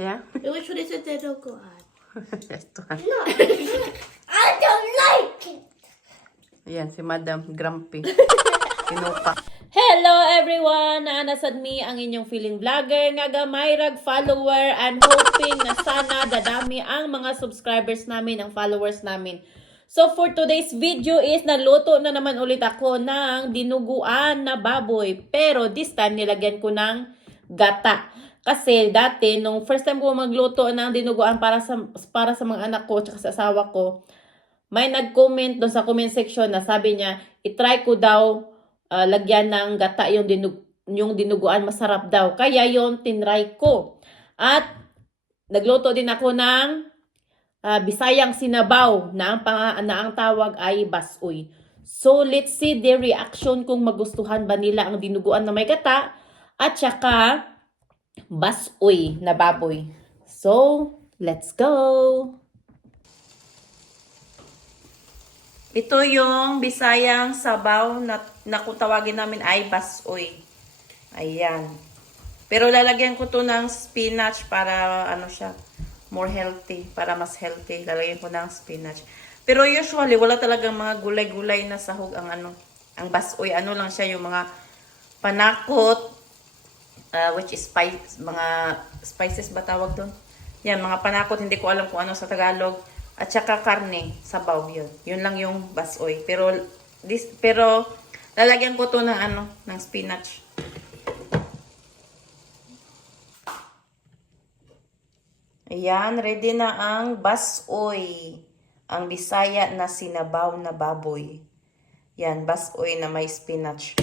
Yeah? Which one is it that don't go on? Ito ha. No. I don't like it. Ayan, si Madam Grumpy. Pinupak. Hello everyone! Naanasad mi ang inyong feeling vlogger nga gamay rag follower. I'm hoping na sana dadami ang mga subscribers namin, ang followers namin. So for today's video is naluto na naman ulit ako ng dinuguan na baboy. Pero this time nilagyan ko ng gata. Kasi dati nung first time ko magluto ng dinuguan para sa mga anak ko at sa asawa ko, may nag-comment doon sa comment section na sabi niya, itry ko daw lagyan ng gata yung dinuguan, masarap daw. Kaya yon tinry ko. At nagluto din ako ng Bisayang sinabaw na ang tawag ay basoy. So let's see the reaction kung magustuhan ba nila ang dinuguan na may gata at saka basoy na baboy. So let's go! Ito yung Bisayang sabaw na kung tawagin namin ay basoy. Ayan. Pero lalagyan ko to ng spinach para ano siya, more healthy, para mas healthy. Lalagyan ko ng spinach. Pero usually wala talagang mga gulay-gulay na sahog ang ang basoy. Ano lang siya, yung mga panakot, which is mga spices ba tawag doon? Yan, mga panakot, hindi ko alam kung ano sa Tagalog. At saka karne, sabaw yun. Yun lang yung basoy. Pero lalagyan ko to ng ng spinach. Ayan, ready na ang basoy. Ang Bisaya na sinabaw na baboy. Yan, basoy na may spinach.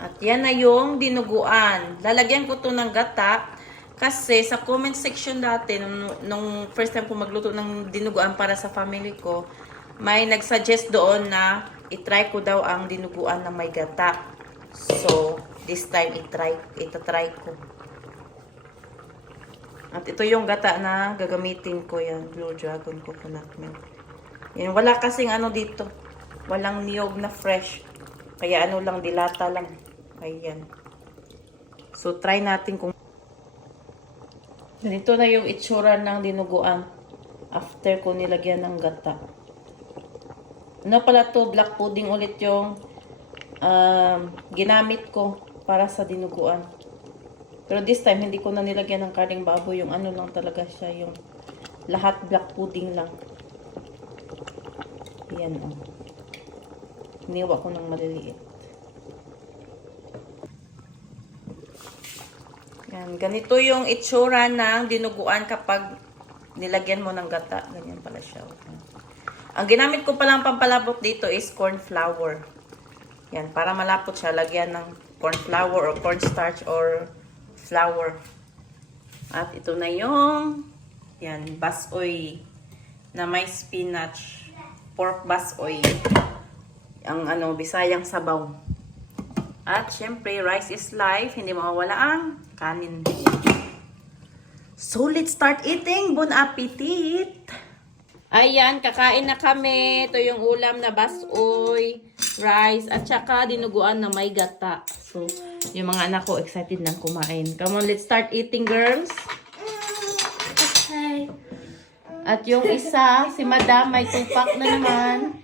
At yan na yung dinuguan. Lalagyan ko to ng gata. Kasi sa comment section dati, nung first time ko magluto ng dinuguan para sa family ko, may nagsuggest doon na itry ko daw ang dinuguan na may gata. So, this time itatry ko. At ito yung gata na gagamitin ko, yan, Blue Dragon Coconut Milk. Yan, wala kasing dito. Walang niyog na fresh. Kaya lang, dilata lang. Ayan. So, try natin kung ganito na yung itsura ng dinuguan after ko nilagyan ng gata. Ano pala to, black pudding ulit yung ginamit ko para sa dinuguan. Pero this time, hindi ko na nilagyan ng karning baboy. Yung lang talaga siya, yung lahat black pudding lang. Yan o. Iniwa ko ng maliliit. Yan, ganito yung itsura ng dinuguan kapag nilagyan mo ng gata. Ganyan pala siya. Ang ginamit ko palang pampalapot dito is corn flour. Yan, para malapot siya, lagyan ng corn flour or cornstarch or flour. At ito na yung basoy na may spinach. Pork basoy. Ang Bisayang sabaw. At syempre, rice is life. Hindi mawawala ang kanin. So, let's start eating. Bon appetit! Ayan, kakain na kami. Ito yung ulam na basoy, rice, at saka dinuguan na may gata. So, yung mga anak ko excited nang kumain. Come on, let's start eating, girls. Okay. At yung isa, si Madam, may tupak na naman.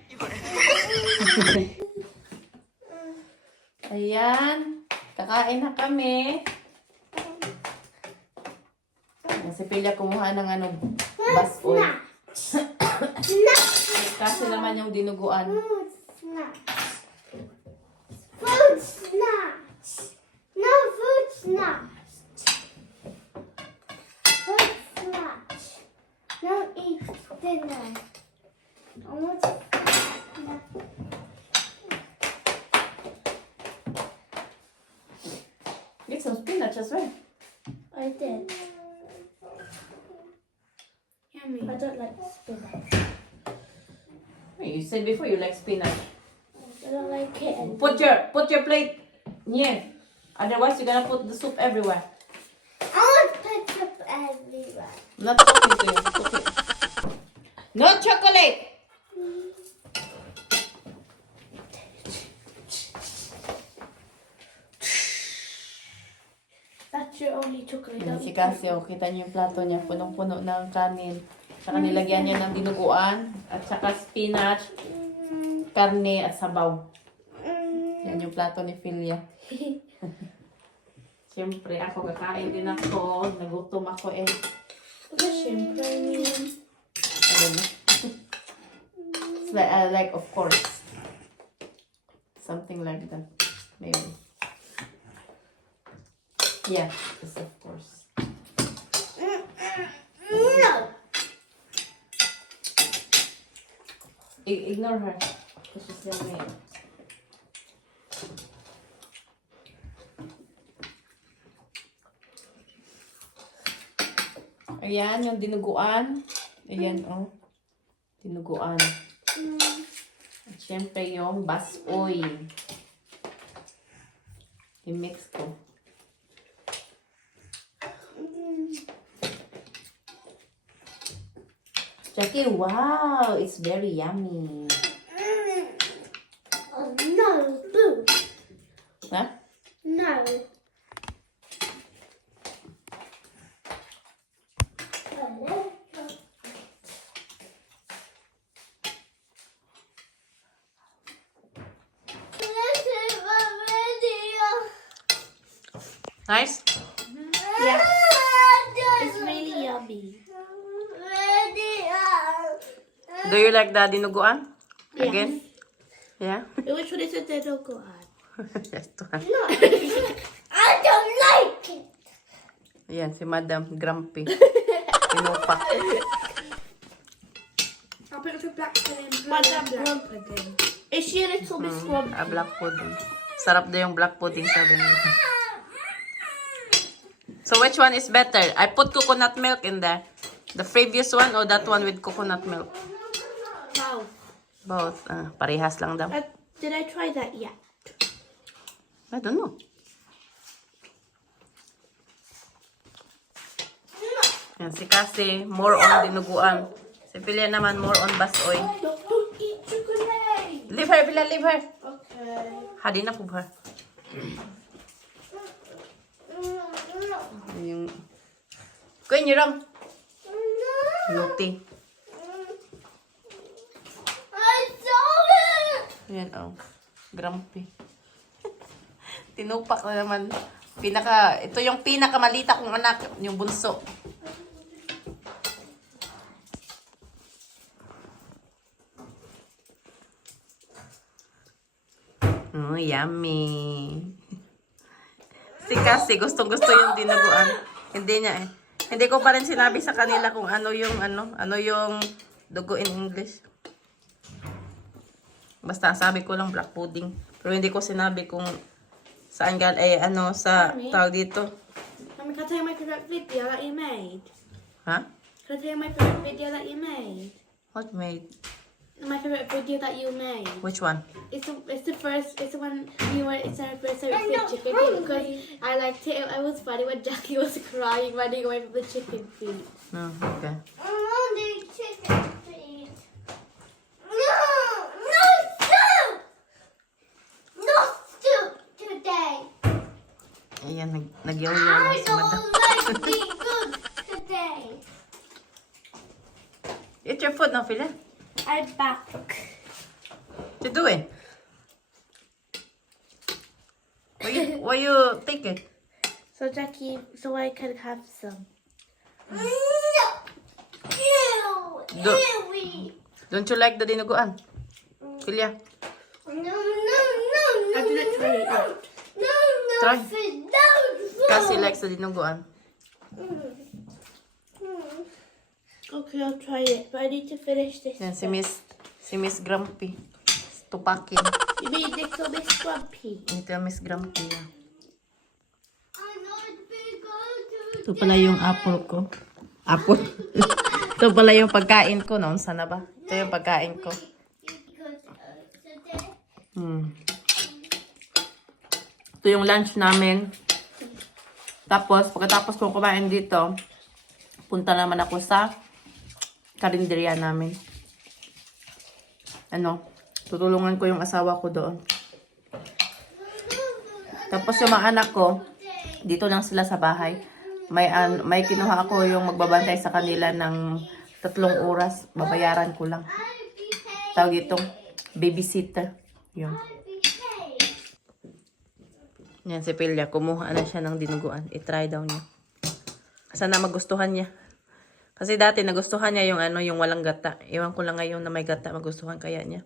Ayan. Kakain na kami. Si Pilya kumuha ng basoy. Kasi naman yung dinuguan. Food snacks. Food snacks. No food snacks. Food snacks. No eat dinner. I want to Get some spinach as well. I did. Yummy. I don't like spinach. You said before you like spinach. I don't like it. Put your plate here. Otherwise, you're gonna put the soup everywhere. I want ketchup everywhere. I'm not talking to you. It's okay. No chocolate. That's your only chocolate. Yan si Casio, kita niyo yung plato niya, punong-puno ng kanin. Saka nilagyan niya ng dinuguan, at saka spinach, karne at sabaw. Yan yung plato ni Philia. Siyempre, ako kakain din ako. Nagutom ako eh. Siyempre, I mean. I don't know. It's like, of course. Something like that. Maybe. Yeah, it's of course. No. Ignore her. Because she's the maid. Ayan, yung dinuguan. Ayan, oh. Dinuguan. At syempre yung basoy. I-mix ko. Jackie, wow! It's very yummy. Oh, no. Boo. Ha? No. Nice? Yeah. It's really yummy. Do you like the dinuguan? Again? Yeah? Which one is it that don't go on? Ito nga. No. I don't like it. Ayan, si Madam Grumpy. Tinupak. I'll put it for black pudding. Madam black pudding. Is she a little bit scrumpy? Black pudding. Sarap daw yung black pudding, sabi niya. So which one is better? I put coconut milk in there. The previous one or that one with coconut milk? Wow. Both. Parehas lang daw. Did I try that yet? I don't know. Yan, si Cassie, more on dinuguan. Si Philia naman, more on basoy. Don't eat chocolate. Leave her, Philia, leave her. Okay. Hadi na po her. Yung... Kuya, niyo ram. Naughty. I saw it. Yan, oh. Grumpy. Tinupak na naman. Ito yung pinakamalita kong anak, yung bunso. Oh, yummy. Si Cassie, gustong-gusto yung dinuguan. Hindi niya eh. Hindi ko pa rin sinabi sa kanila kung ano yung dugo in English. Basta sabi ko lang black pudding. Pero hindi ko sinabi kung saan sa tawag dito. Mummy, can I tell you my favorite video that you made? Ha? Can I tell you my favorite video that you made? What made? My favorite video that you made. Which one? It's the one you were it's our first chicken feet because I liked it. It was funny when Jackie was crying running away from the chicken feet. No, okay. I want the chicken feet. No soup. No soup today. Ayan, nagyaw-yaw na I si Madam. don't like the food today. Eat your food now, Philia. I'm back. What you doing? Why you take it? So Jackie, so I can have some. No. Ew. Do- Ewy. Don't you like the dinuguan? Philia, No, no, no, no. I didn't try it yet. No, no. Try. No, Cassie likes the dinuguan. Okay, I'll try it, but I need to finish this. Yan, si Miss Grumpy. Tupakin. You mean little Miss Grumpy? Ito yung Miss Grumpy. Yeah. I'm not big Ito pala yung apple ko. Apple. Ito pala yung pagkain ko. Noon sana ba? Ito yung pagkain ko. Ito yung lunch namin. Tapos, pagkatapos kong kumain dito, punta naman ako sa karinderya namin. Tutulungan ko yung asawa ko doon. Tapos yung mga anak ko, Dito lang sila sa bahay. May kinuha ako yung magbabantay sa kanila ng 3 oras. Babayaran ko lang. Tawag itong babysitter. Yun. Yan si Pilya. Kumuha na siya ng dinuguan. I-try daw niya. Sana magustuhan niya. Kasi dati nagustuhan niya yung yung walang gata. Iwan ko lang ngayon na may gata. Magustuhan kaya niya.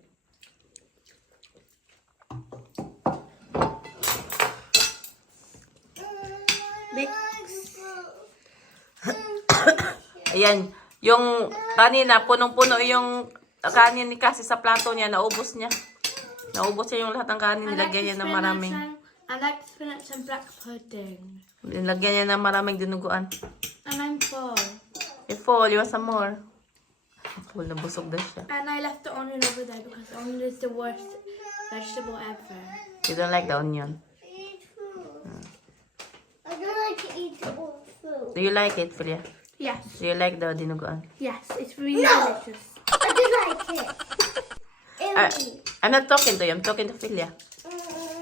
Ayan. Yung kanina, punong-puno yung kanin ni Cassie sa plato niya. Naubos niya. Naubos niya yung lahat ng kanin. Nilagyan niya ng maraming. I like spinach and black pudding. Nilagyan niya ng maraming dinuguan. And I'm full. If full, you want some more? Full na busog na siya. And I left the onion over there because onion is the worst vegetable ever. You don't like the onion? I don't like to eat all food. Do you like it, Filia? Yes. Do you like the dinuguan? Yes, it's really delicious. I do like it. I'm not talking to you. I'm talking to Filia.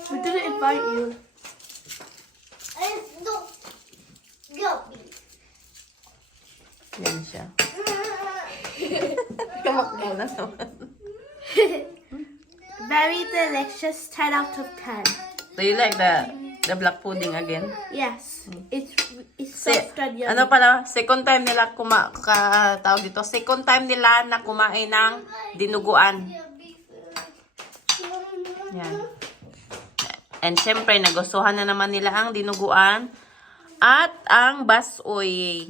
We didn't invite you. It's not yummy. Yan siya. Kamakbo na naman. Very delicious. 10 out of 10. Do you like the black pudding again? Yes. It's Si, soft and yummy. ano pala, second time nila tawag dito, second time nila na kumain ng dinuguan. Yan. And syempre, nagustuhan na naman nila ang dinuguan at ang basoy.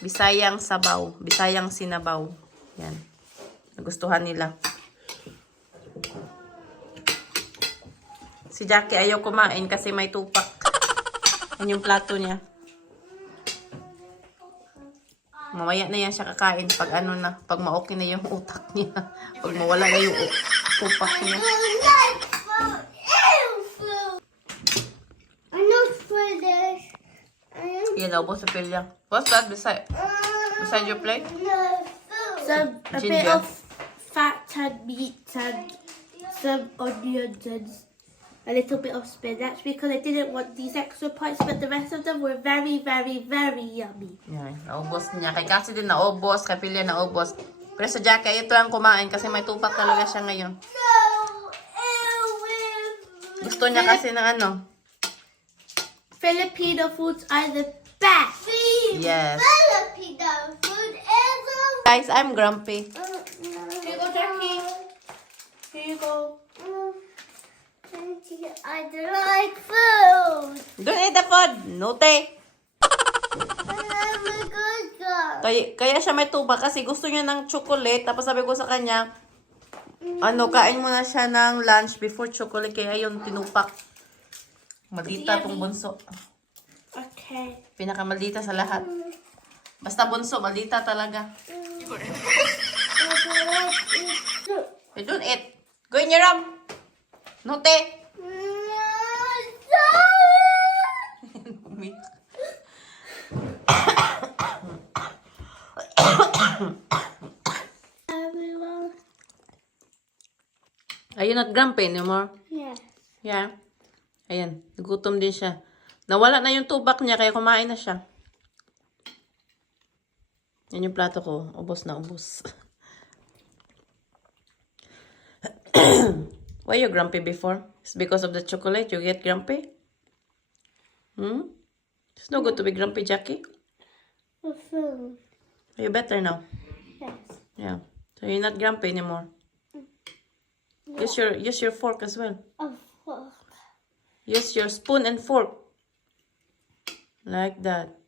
Bisayang sabaw. Bisayang sinabaw. Yan. Nagustuhan nila. Si Jackie ayaw kumain kasi may tupak. Yan yung plato niya. Mamaya na yan siya kakain pag pag ma-okay na yung utak niya. Pag mawala na yung tupak niya. I'm not British. Yan daw po sa pilya. What's that beside your plate? No food. A bit Ginger. of fat and meat and some onions and a little bit of spinach because I didn't want these extra parts, but the rest of them were very, very, very yummy. Yan, naubos niya. Kay Cassie din naubos, kay Pilya naubos. Pero sa Jackie, ito ang kumain kasi may tupak talaga siya ngayon. Gusto niya kasi ng Filipino foods are the best. Yes. Filipino food is Guys, I'm grumpy. Here you go, Jackie. Here you go. I don't like food. Don't eat the food. No, te. I'm a good girl. Kaya siya may tupak kasi gusto niya ng chocolate. Tapos sabi ko sa kanya, kain mo na siya ng lunch before chocolate. Kaya yun, tinupak. Maldita tong bunso. Okay. Pinakamaldita sa lahat. Basta bunso, maldita talaga. You don't eat. Go in your room. No, te. Everyone. Are you not grumpy anymore? Yes. Yeah. Ayan, nagutom din siya. Nawala na yung tubak niya, kaya kumain na siya. Yan yung plato ko. Ubos na ubos. Why you grumpy before? It's because of the chocolate you get grumpy? It's no good to be grumpy, Jackie. For food. Are you better now? Yes. Yeah. So you're not grumpy anymore. Use your fork as well. Of course. Use your spoon and fork. Like that.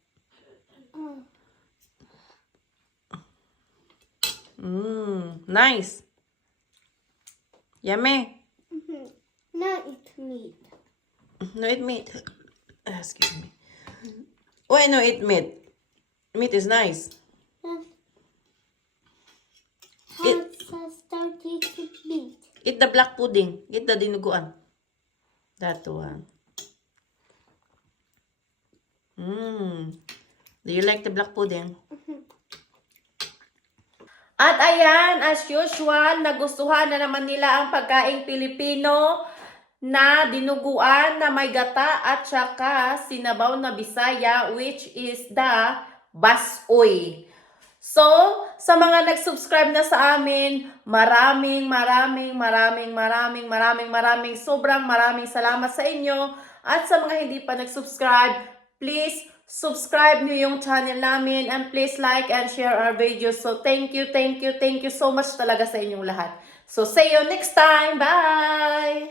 Nice. Yummy. Now eat meat. No eat meat. Excuse me. Why no eat meat? Meat is nice. Start eating meat. Eat the black pudding. Eat the dinuguan. That one. Do you like the black pudding? At ayan, as usual, nagustuhan na naman nila ang pagkaing Pilipino. na dinuguan na may gata at saka sinabaw na Bisaya, which is the basoy. So, sa mga nag-subscribe na sa amin, sobrang maraming salamat sa inyo. At sa mga hindi pa nag-subscribe, please subscribe nyo yung channel namin and please like and share our videos. So, thank you so much talaga sa inyong lahat. So, see you next time. Bye!